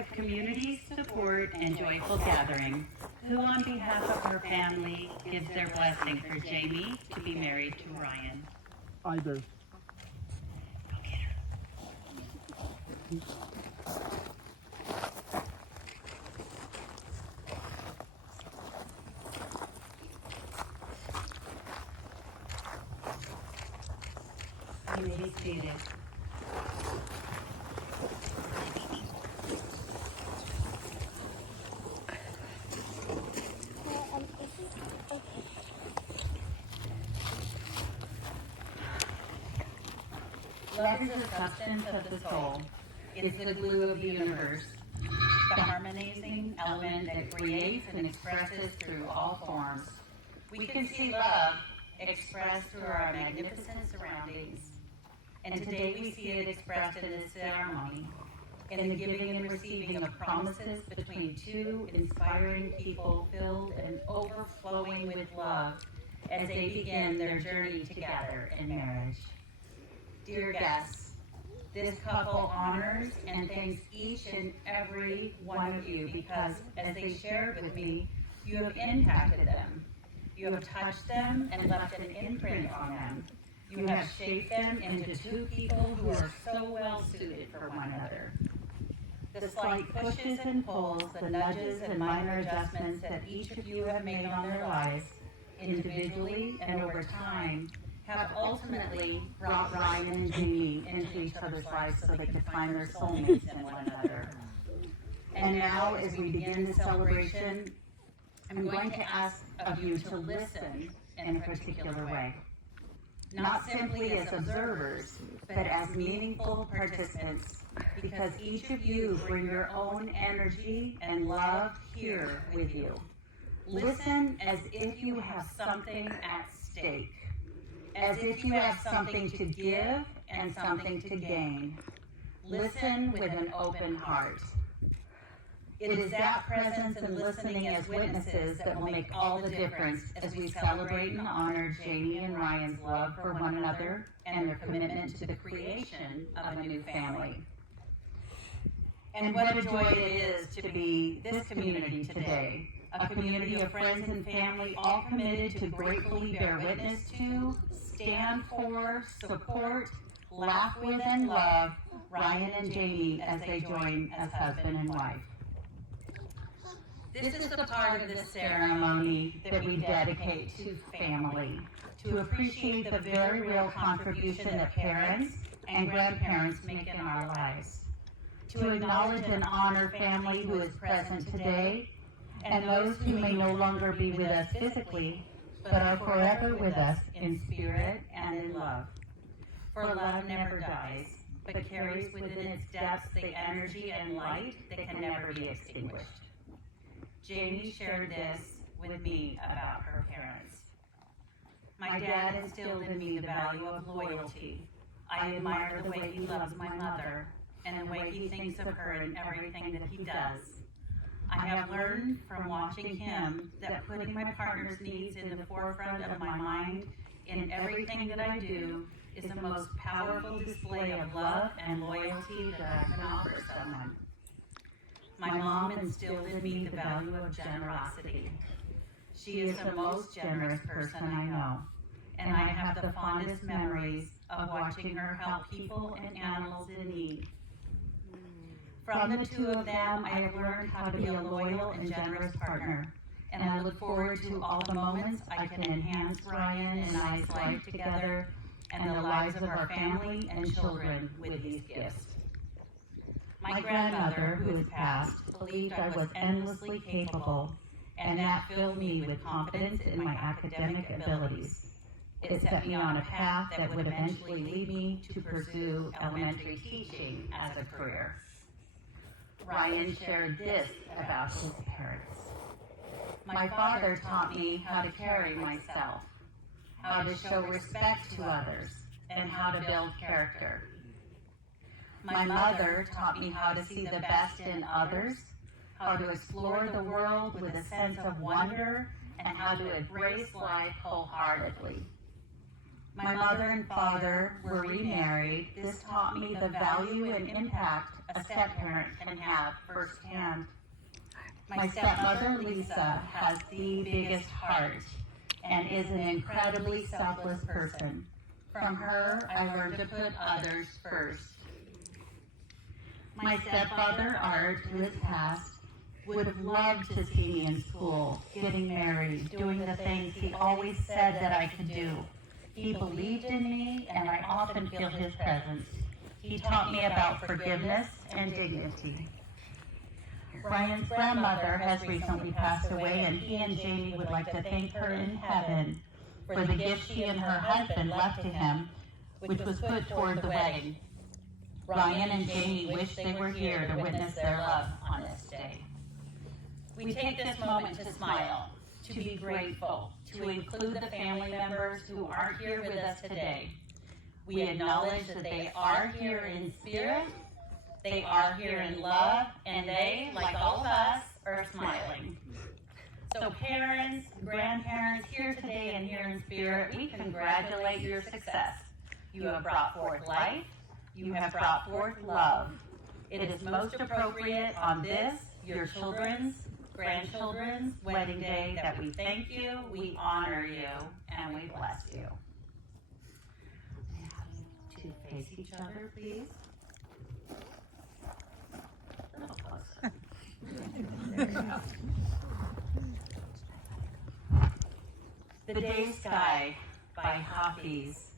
of community support and joyful gathering, who on behalf of her family gives their blessing for Jamie to be married to Ryan? I do. Go get her. You may be seated. Love is the substance of the soul. It is the glue of the universe, the harmonizing element that creates and expresses through all forms. We can see love expressed through our magnificent surroundings. And today we see it expressed in this ceremony, in the giving and receiving of promises between two inspiring people filled and overflowing with love as they begin their journey together in marriage. Dear guests, this couple honors and thanks each and every one of you because, as they shared with me, you have impacted them. You have touched them and left an imprint on them. You have shaped them into two people who are so well suited for one another. The slight pushes and pulls, the nudges and minor adjustments that each of you have made on their lives, individually and over time, have ultimately brought Ryan and Jamie into each other's lives so they could find their soulmates in one another. And now, as we begin the celebration, I'm going to ask of you to listen in a particular way. Not simply as observers, but as meaningful participants, because each of you bring your own energy and love here with you. Listen as if you have something at stake, as if you have something to give and something to gain. Listen with an open heart. It is that presence and listening as witnesses that will make all the difference as we celebrate and honor Jamie and Ryan's love for one another and their commitment to the creation of a new family. And what a joy it is to be this community today, a community of friends and family all committed to gratefully bear witness to, stand for, support, laugh with, and love Ryan and Jamie as they join as husband and wife. This is the part of this ceremony that we dedicate to family, to appreciate the very real contribution that parents and grandparents make in our lives, to acknowledge and honor family who is present today, and those who may no longer be with us physically, but are forever with us in spirit and in love. For love never dies, but carries within its depths the energy and light that can never be extinguished. Jamie shared this with me about her parents. My dad instilled in me the value of loyalty. I admire the way he loves my mother and the way he thinks of her in everything that he does. I have learned from watching him that putting my partner's needs in the forefront of my mind in everything that I do is the most powerful display of love and loyalty that I can offer someone. My mom instilled in me the value of generosity. She is the most generous person I know, and I have the fondest memories of watching her help people and animals in need. From the two of them, I have learned how to be a loyal and generous partner, and I look forward to all the moments I can enhance Ryan and I's life together and the lives of our family and children with these gifts. My grandmother, who has passed, believed I was endlessly capable, and that filled me with confidence in my academic abilities. It set me on a path that would eventually lead me to pursue elementary teaching as a career. Ryan shared this about his parents. My father taught me how to carry myself, how to show respect to others, and how to build character. My mother taught me how to see the best in others, how to explore the world with a sense of wonder, and how to embrace life wholeheartedly. My mother and father were remarried. This taught me the value and impact a step-parent can have firsthand. My stepmother, Lisa, has the biggest heart and is an incredibly selfless person. From her, I learned to put others first. My stepfather, Art, who has passed, would have loved to see me in school, getting married, doing the things he always said that I could do. He believed in me, and I often feel his presence. He taught me about forgiveness and dignity. Ryan's grandmother has recently passed away, and he and Jamie would like to thank her in heaven for the gift she and her husband left to him, which was put toward the wedding. Ryan and Jamie wish they were here to witness their love on this day. We take this moment to smile, to be grateful, to include the family members who aren't here with us today. We acknowledge that they are here in spirit, they are here in love, and they, like all of us, are smiling. So parents, grandparents, here today and here in spirit, we congratulate your success. You have brought forth life, you have brought forth love. It is most appropriate on this, your children's, grandchildren's wedding day that we thank you, we honor you, and we bless you. To face each other, please. A little closer. There you go. The Day Sky by Hafiz.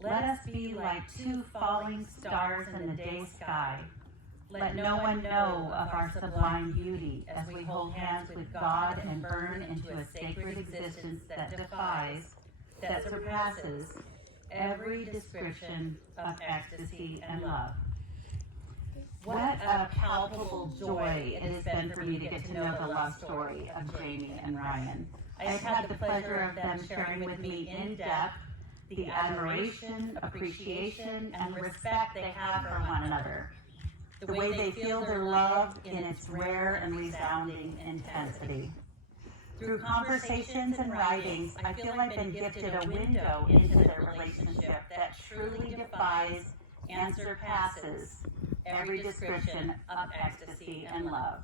Let us be like two falling stars in the day sky. Let no one know of our sublime beauty as we hold hands with God and burn into a sacred existence that defies, that surpasses every description of ecstasy and love. What a palpable joy it has been for me to get to know the love story of Jamie and Ryan. I have had the pleasure of them sharing with me in depth the admiration, appreciation, and respect they have for one another. The way they feel their love in its rare and resounding intensity. Through conversations and writings, I feel I've been gifted a window into their relationship that truly defies and surpasses every description of ecstasy and love.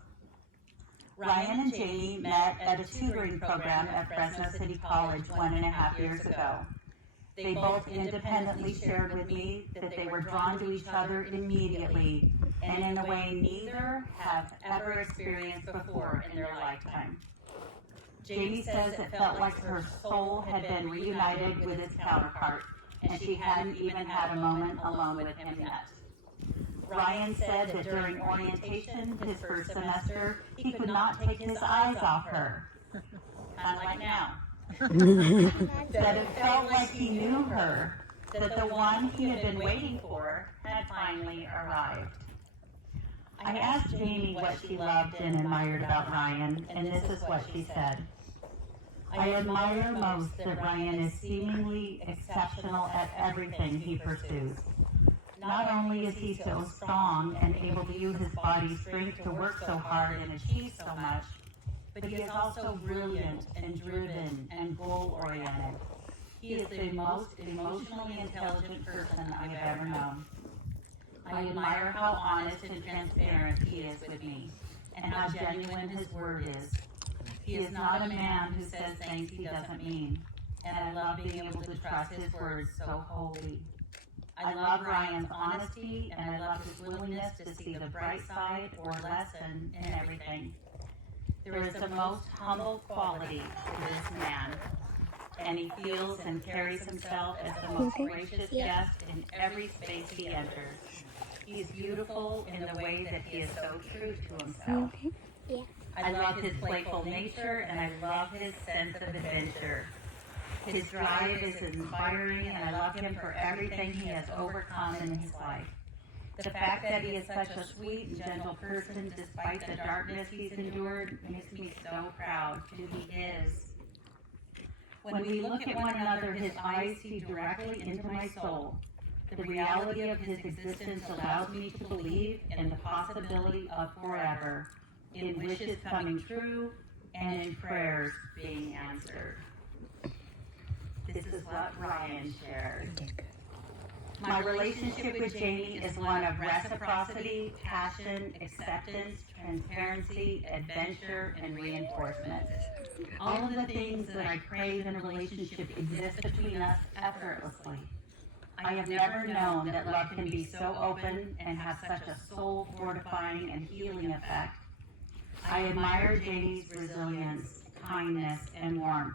Ryan and Jamie met at a tutoring program at Fresno City College 1.5 years ago. They both independently shared with me that they were drawn to each other immediately and in a way neither have ever experienced before in their lifetime. Jamie says it felt like her soul had been reunited with its counterpart, and she hadn't even had a moment alone with him yet. Ryan said that during orientation his first semester, he could not take his eyes off her, kind of like now. That it felt like he knew her, that the one he had been waiting for had finally arrived. I asked Jamie what she loved and admired about Ryan, and this is what she said. I admire most that Ryan is seemingly exceptional at everything he pursues. Not only is he so strong and able to use his body's strength to work so hard and achieve so much, but he is also brilliant and driven and goal-oriented. He is the most emotionally intelligent person I've ever known. I admire how honest and transparent he is with me, and how genuine his word is. He is not a man who says things he doesn't mean, and I love being able to trust his words so wholly. I love Ryan's honesty, and I love his willingness to see the bright side or lesson in everything. There is the most humble quality to this man, and he feels and carries himself as the most gracious guest in every space he enters. He is beautiful in the way that he is so true to himself. I love his playful nature, and I love his sense of adventure. His drive is inspiring, and I love him for everything he has overcome in his life. The fact that he is such a sweet and gentle person despite the darkness he's endured makes me so proud who he is. When we look at one another, his eyes see directly into my soul. The reality of his existence allows me to believe in the possibility of forever, in wishes coming true, and in prayers being answered. This is what Ryan shared. My relationship with Jamie is one of reciprocity, passion, acceptance, transparency, adventure, and reinforcement. All of the things that I crave in a relationship exist between us effortlessly. I have never known that love can be so open and have such a soul-fortifying and healing effect. I admire Jamie's resilience, kindness, and warmth.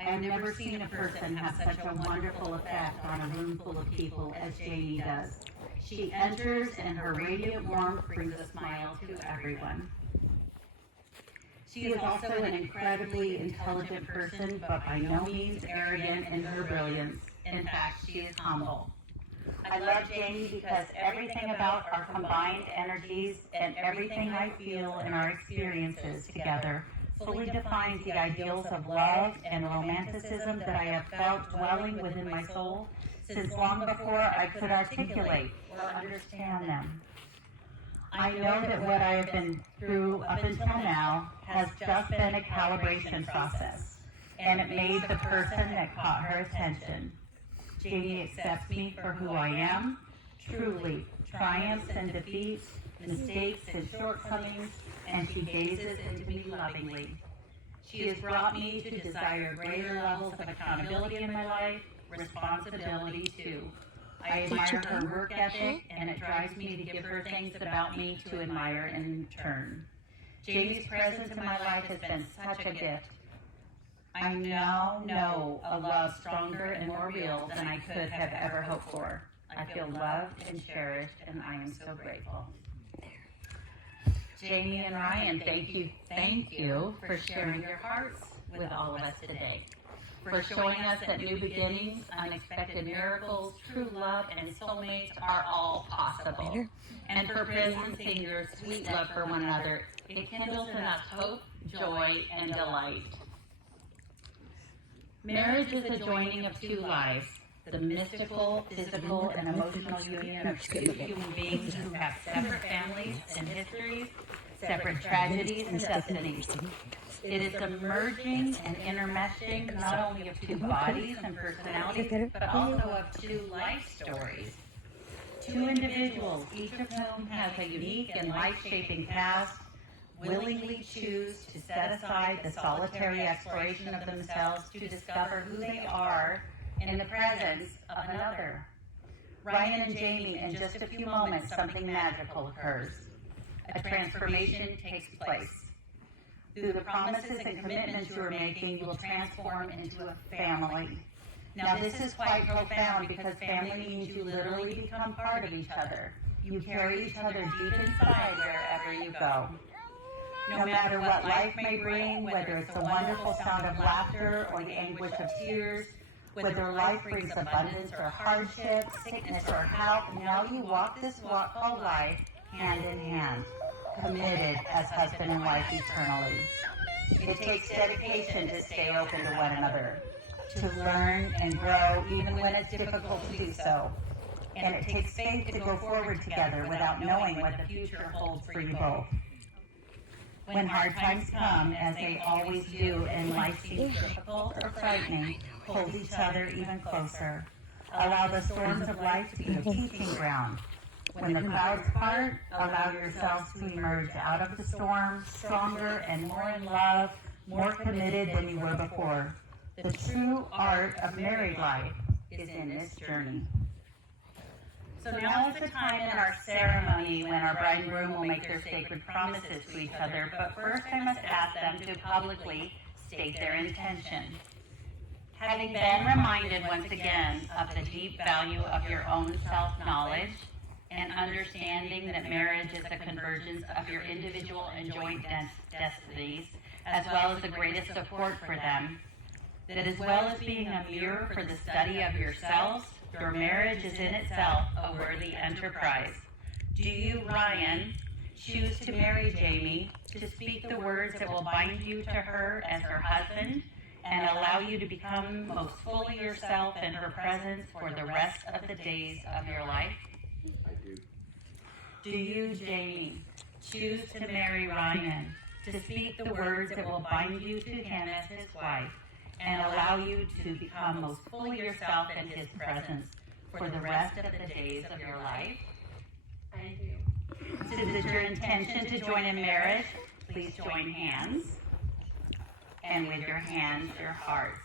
I have never seen a person have such a wonderful effect on a room full of people as Jamie does. She enters and her radiant warmth brings a smile to everyone. She is also an incredibly intelligent person, but by no means arrogant in her brilliance. In fact, she is humble. I love Jamie because everything about our combined energies and everything I feel in our experiences together fully defines the ideals of love and romanticism that I have felt dwelling within my soul since long before I could articulate or understand them. I know that what I have been through up until now has just been a calibration process, and it made the person that caught her attention. Jamie accepts me for who I am, truly, triumphs and defeats, mistakes and shortcomings, and she gazes into me lovingly. She has brought me to desire greater levels of accountability in my life, responsibility too. I admire her work ethic, and it drives me to give her things about me to admire in turn. Jamie's presence in my life has been such a gift. I now know a love stronger and more real than I could have ever hoped for. I feel loved and cherished, and I am so grateful. Jamie and Ryan, thank you for sharing your hearts with all of us today, for showing us that new beginnings, unexpected miracles, true love, and soulmates are all possible, and for presencing your sweet love for one another. It kindles in us hope, joy, and delight. Marriage is the joining of two lives, the mystical, physical, and emotional union of two human beings who have separate families and histories, separate tragedies and destinies. It is the merging and intermeshing not only of two bodies and personalities, but also of two life stories. Two individuals, each of whom has a unique and life-shaping past, willingly choose to set aside the solitary exploration of themselves to discover who they are in the presence of another. Ryan and Jamie, in just a few moments, something magical occurs. A transformation takes place. Through the promises and commitments you are making, you will transform into a family. Now, this is quite profound because family means you literally become part of each other. You carry each other deep inside wherever you go. No matter what life may bring, whether it's the wonderful sound of laughter or the anguish of tears, whether life brings abundance or hardship, sickness or health, now you walk this walk called life hand in hand, committed as husband and wife eternally. It takes dedication to stay open to one another, to learn and grow even when it's difficult to do so. And it takes faith to go forward together without knowing what the future holds for you both. When hard times come, as they always do, and life seems difficult or frightening, hold each other even closer. Allow the storms of life to be a teaching ground. When the clouds part, allow yourselves to emerge out of the storm stronger and more in love, more committed than you were before. The true art of married life is in this journey. So now is the time in our ceremony when our bride and groom will make their sacred promises to each other, but first I must ask them to publicly state their intention. Having been reminded once again of the deep value of your own self-knowledge and understanding that marriage is a convergence of your individual and joint destinies, as well as the greatest support for them, that as well as being a mirror for the study of yourselves, your marriage is in itself a worthy enterprise. Do you, Ryan, choose to marry Jamie, to speak the words that will bind you to her as her husband and allow you to become most fully yourself in her presence for the rest of the days of your life? I do. Do you, Jamie, choose to marry Ryan, to speak the words that will bind you to him as his wife and allow you to become most fully yourself in His presence for the rest of the days of your life? I do. Is it your intention to join in marriage? Please join hands, and with your hands, your hearts.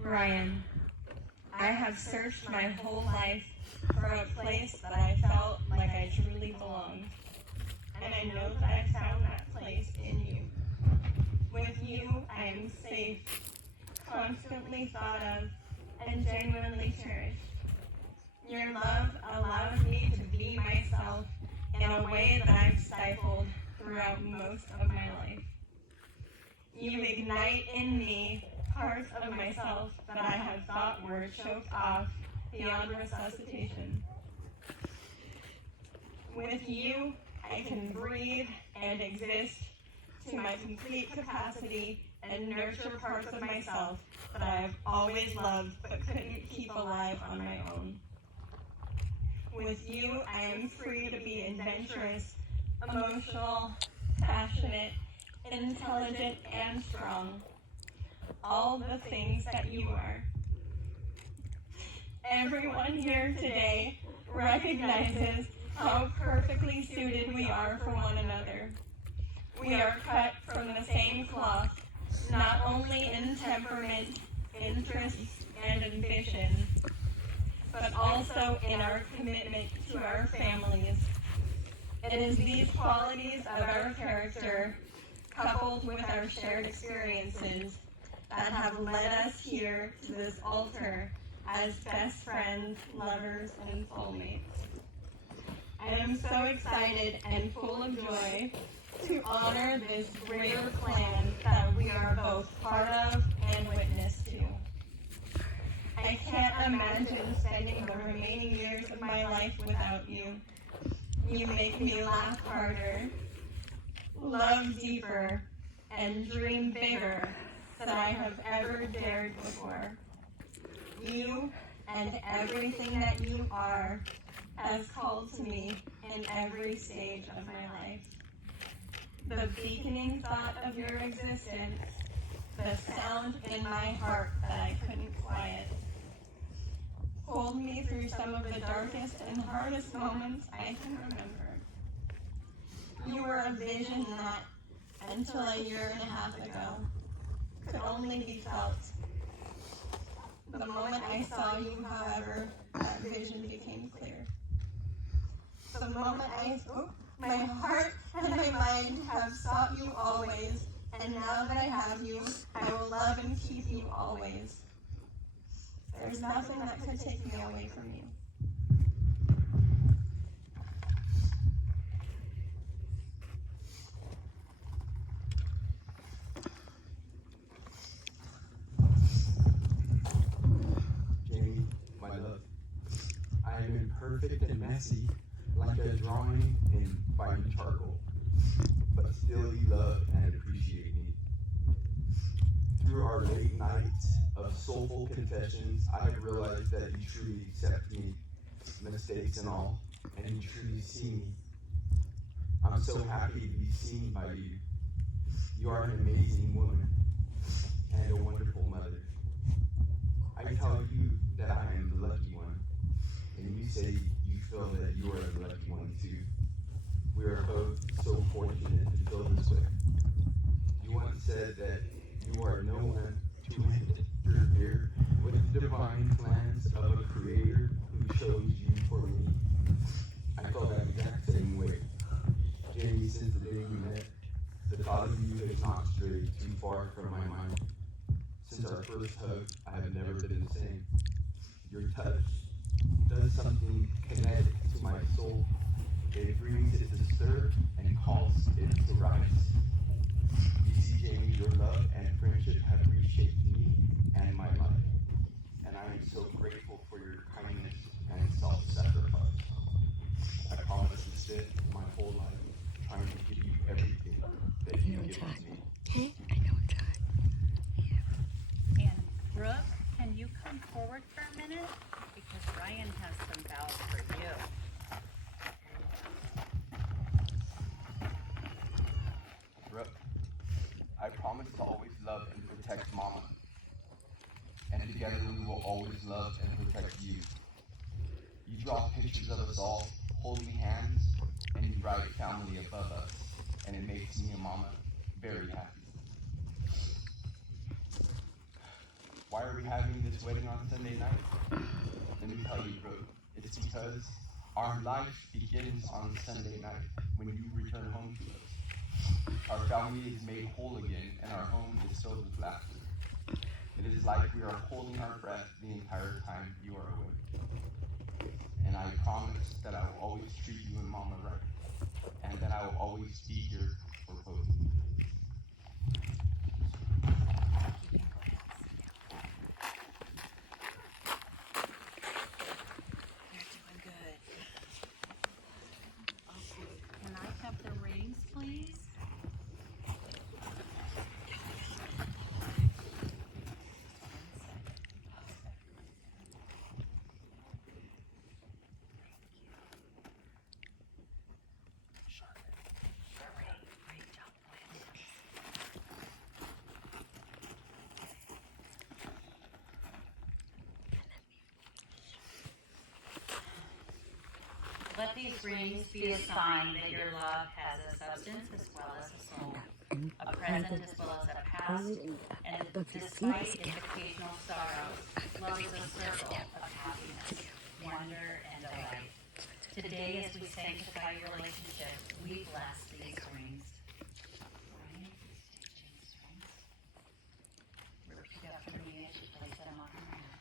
Ryan, I have searched my whole life for a place that I felt like I truly belonged. And I know that I found that place in you. With you, I am safe, constantly thought of, and genuinely cherished. Your love allows me to be myself in a way that I've stifled throughout most of my life. You ignite in me parts of myself that I have thought were choked off beyond resuscitation. With you, I can breathe and exist to my complete capacity and nurture parts of myself that I have always loved but couldn't keep alive on my own. With you, I am free to be adventurous, emotional, passionate, intelligent, and strong. All the things that you are. Everyone here today recognizes how perfectly suited we are for one another. We are cut from the same cloth, not only in temperament, interests, and ambition, but also in our commitment to our families. It is these qualities of our character, coupled with our shared experiences, that have led us here to this altar as best friends, lovers, and soulmates. I am so excited and full of joy to honor this greater plan that we are both part of and witness to. I can't imagine spending the remaining years of my life without you. You make me laugh harder, love deeper, and dream bigger than I have ever dared before. You and everything that you are has called to me in every stage of my life. The beaconing thought of your existence, the sound in my heart that I couldn't quiet, pulled me through some of the darkest and hardest moments I can remember. You were a vision that, until a year and a half ago, could only be felt. The moment I saw you, however, that vision became clear. The moment my heart and my mind have sought you always, and now that I have you, I will love and keep you always. There's nothing that could take me away from you. Jamie, my love, I am imperfect and messy, like a drawing in fine charcoal, but still you love and appreciate me. Through our late nights of soulful confessions, I have realized that you truly accept me, mistakes and all, and you truly see me. I'm so happy to be seen by you. You are an amazing woman and a wonderful mother. I tell you that I am the lucky one, and you say you feel that you are the lucky one too. We are both so fortunate to feel this way. You once said that you are no one to interfere with the divine plans of a creator who chose you for me. I felt that exact same way. Jamie, since the day we met, the thought of you has not strayed too far from my mind. Since our first hug, I have never been the same. Your touch does something kinetic to my soul. It brings it to stir and calls it to rise. You see, Jamie, your love and friendship have reshaped me and my life. it's hot. Okay, I know it's hot. And Brooke, can you come forward for a minute? Because Ryan has some vows for you. Brooke, I promise to always love and protect Mama. And together we will always love and protect you. You draw pictures of us all holding hands, and you write family above us, and it makes me and Mama very happy. Why are we having this wedding on Sunday night? Let me tell you, Brooke, it's because our life begins on Sunday night when you return home to us. Our family is made whole again, and our home is filled with laughter. It is like we are holding our breath the entire time you are away. And I promise that I will always treat you and Mama right, and that I will always be here for both of you. You're doing good. Okay, can I have the rings, please? Great job. Let these rings be a sign that your love has a substance as well as a soul, a present as well as a past, and despite its occasional sorrows, love is a circle of happiness, wonder, and delight. Today, as we sanctify your relationship, we bless these rings. Ryan, please take Jane's rings. Repeat after me as you place them on her hand.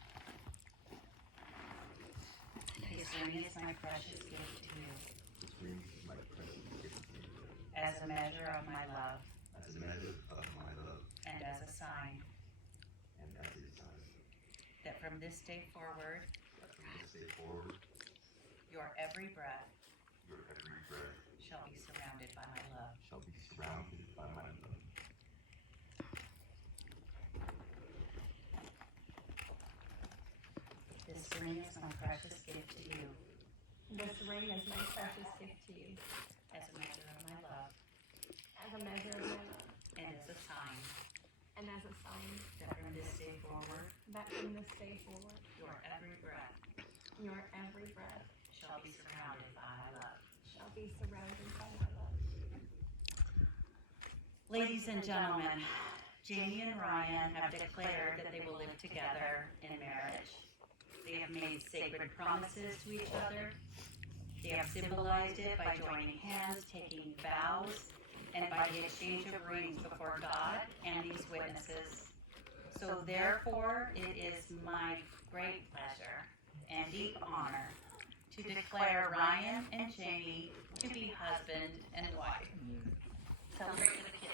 This ring is my precious gift to you, This ring is my precious gift to you, as a measure of my love as a measure of my love, and as a sign and as a sign that from this day forward, that from this day forward, your every breath your every breath shall be surrounded by my love. shall be surrounded by my love. This ring is my precious gift to you, This ring is my precious gift to you, as a measure of my love as a measure of my love, and as a sign and as a sign that from this day forward, that from this day forward, your every breath your every breath shall be surrounded by my love. shall be surrounded by my love. Ladies and gentlemen, Jamie and Ryan have declared that they will live together in marriage. They have made sacred promises to each other. They have symbolized it by joining hands, taking vows, and by the exchange of rings before God and these witnesses. So therefore, it is my great pleasure and deep honor to declare Ryan and Jamie to be husband and wife. Celebrate with a kiss.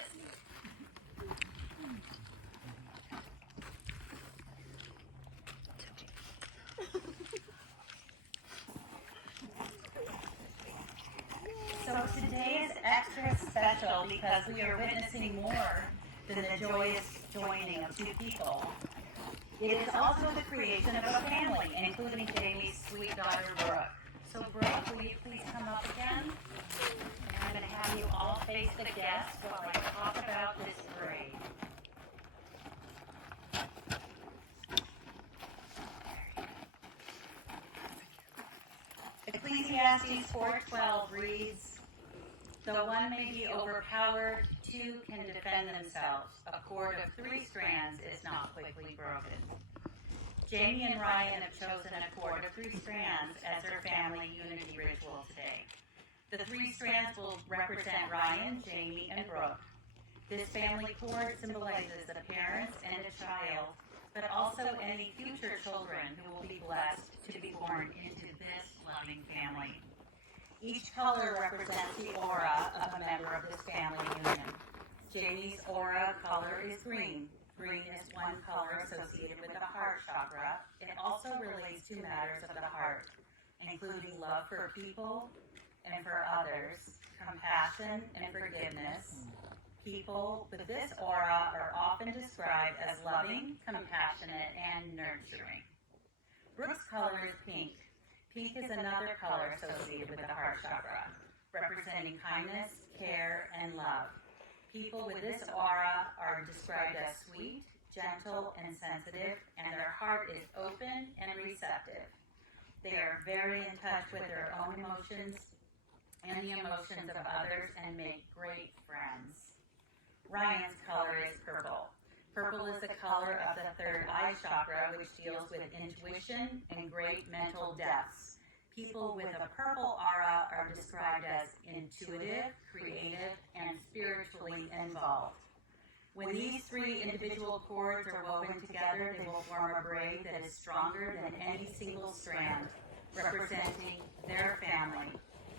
So today is extra special because we are witnessing more than the joyous joining of two people. It is also the creation of a family, including Jamie's sweet daughter, Brooke. So Brooke, will you please come up again? And I'm going to have you all face the guests while I talk about this parade. Ecclesiastes 4:12 reads, "Though one may be overpowered, two can defend themselves. A cord of 3 strands is not quickly broken." Jamie and Ryan have chosen a cord of 3 strands as their family unity ritual today. The 3 strands will represent Ryan, Jamie, and Brooke. This family cord symbolizes the parents and a child, but also any future children who will be blessed to be born into this loving family. Each color represents the aura of a member of this family union. Jamie's aura color is green. Green is one color associated with the heart chakra. It also relates to matters of the heart, including love for people and for others, compassion and forgiveness, People with this aura are often described as loving, compassionate, and nurturing. Brooke's color is pink. Pink is another color associated with the heart chakra, representing kindness, care, and love. People with this aura are described as sweet, gentle, and sensitive, and their heart is open and receptive. They are very in touch with their own emotions and the emotions of others and make great friends. Ryan's color is purple. Purple is the color of the third eye chakra, which deals with intuition and great mental depths. People with a purple aura are described as intuitive, creative, and spiritually involved. When these three individual cords are woven together, they will form a braid that is stronger than any single strand, representing their family,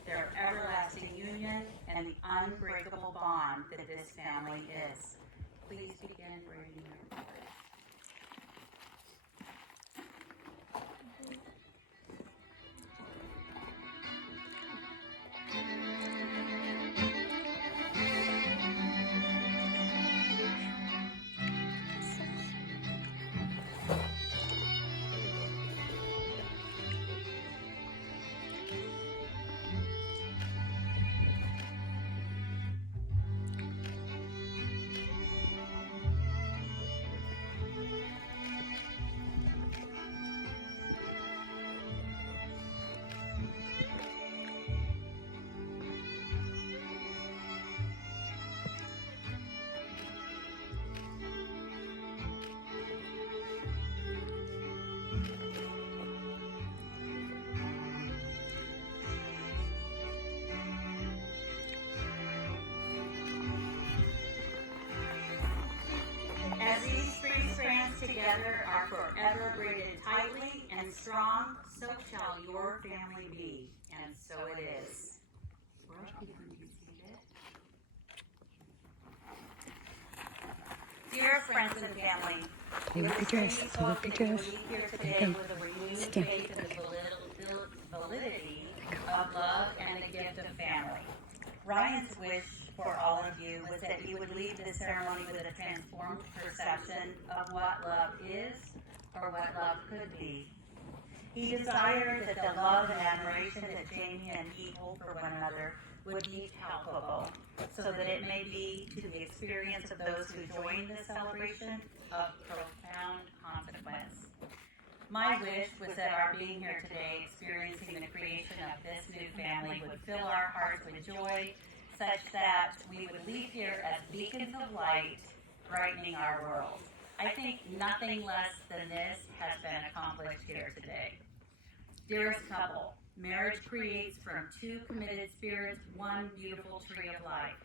their everlasting union, and the unbreakable bond that this family is. Please begin braiding your cords. As these three strands together are forever braided tightly and strong, so shall your family be, and so it is. Dear friends and family, Play with the dress. Play with the dress. Here There today you go. with a renewed Sit down. faith in the validity of love and the gift of family. Ryan's wish for all of you was that you would leave this ceremony with a transformed perception of what love is or what love could be. He desired that the love and admiration that Jamie and he hold for one another would be palpable, so that it may be to the experience of those who join the celebration of profound consequence. My wish was that our being here today, experiencing the creation of this new family, would fill our hearts with joy, such that we would leave here as beacons of light, brightening our world. I think nothing less than this has been accomplished here today. Dearest couple, marriage creates from two committed spirits one beautiful tree of life.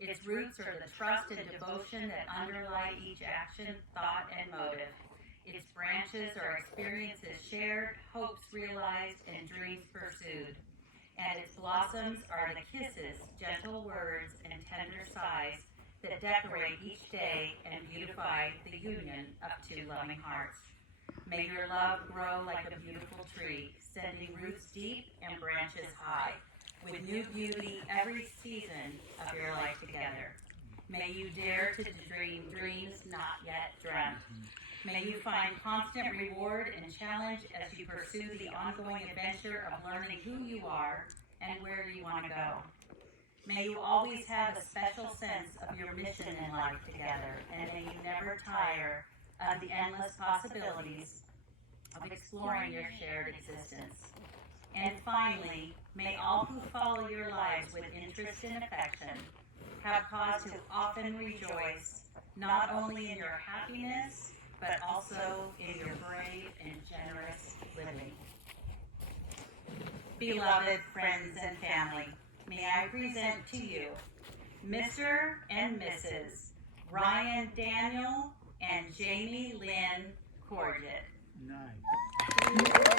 Its roots are the trust and devotion that underlie each action, thought, and motive. Its branches are experiences shared, hopes realized, and dreams pursued. And its blossoms are the kisses, gentle words, and tender sighs that decorate each day and beautify the union of two loving hearts. May your love grow like a beautiful tree, sending roots deep and branches high, with new beauty every season of your life together. May you dare to dream dreams not yet dreamt. May you find constant reward and challenge as you pursue the ongoing adventure of learning who you are and where you want to go. May you always have a special sense of your mission in life together, and may you never tire of the endless possibilities of exploring your shared existence. And finally, may all who follow your lives with interest and affection have cause to often rejoice, not only in your happiness, but also in your brave and generous living. Beloved friends and family, may I present to you Mr. and Mrs. Ryan Daniel and Jamie Lynn Corgiat. Nice.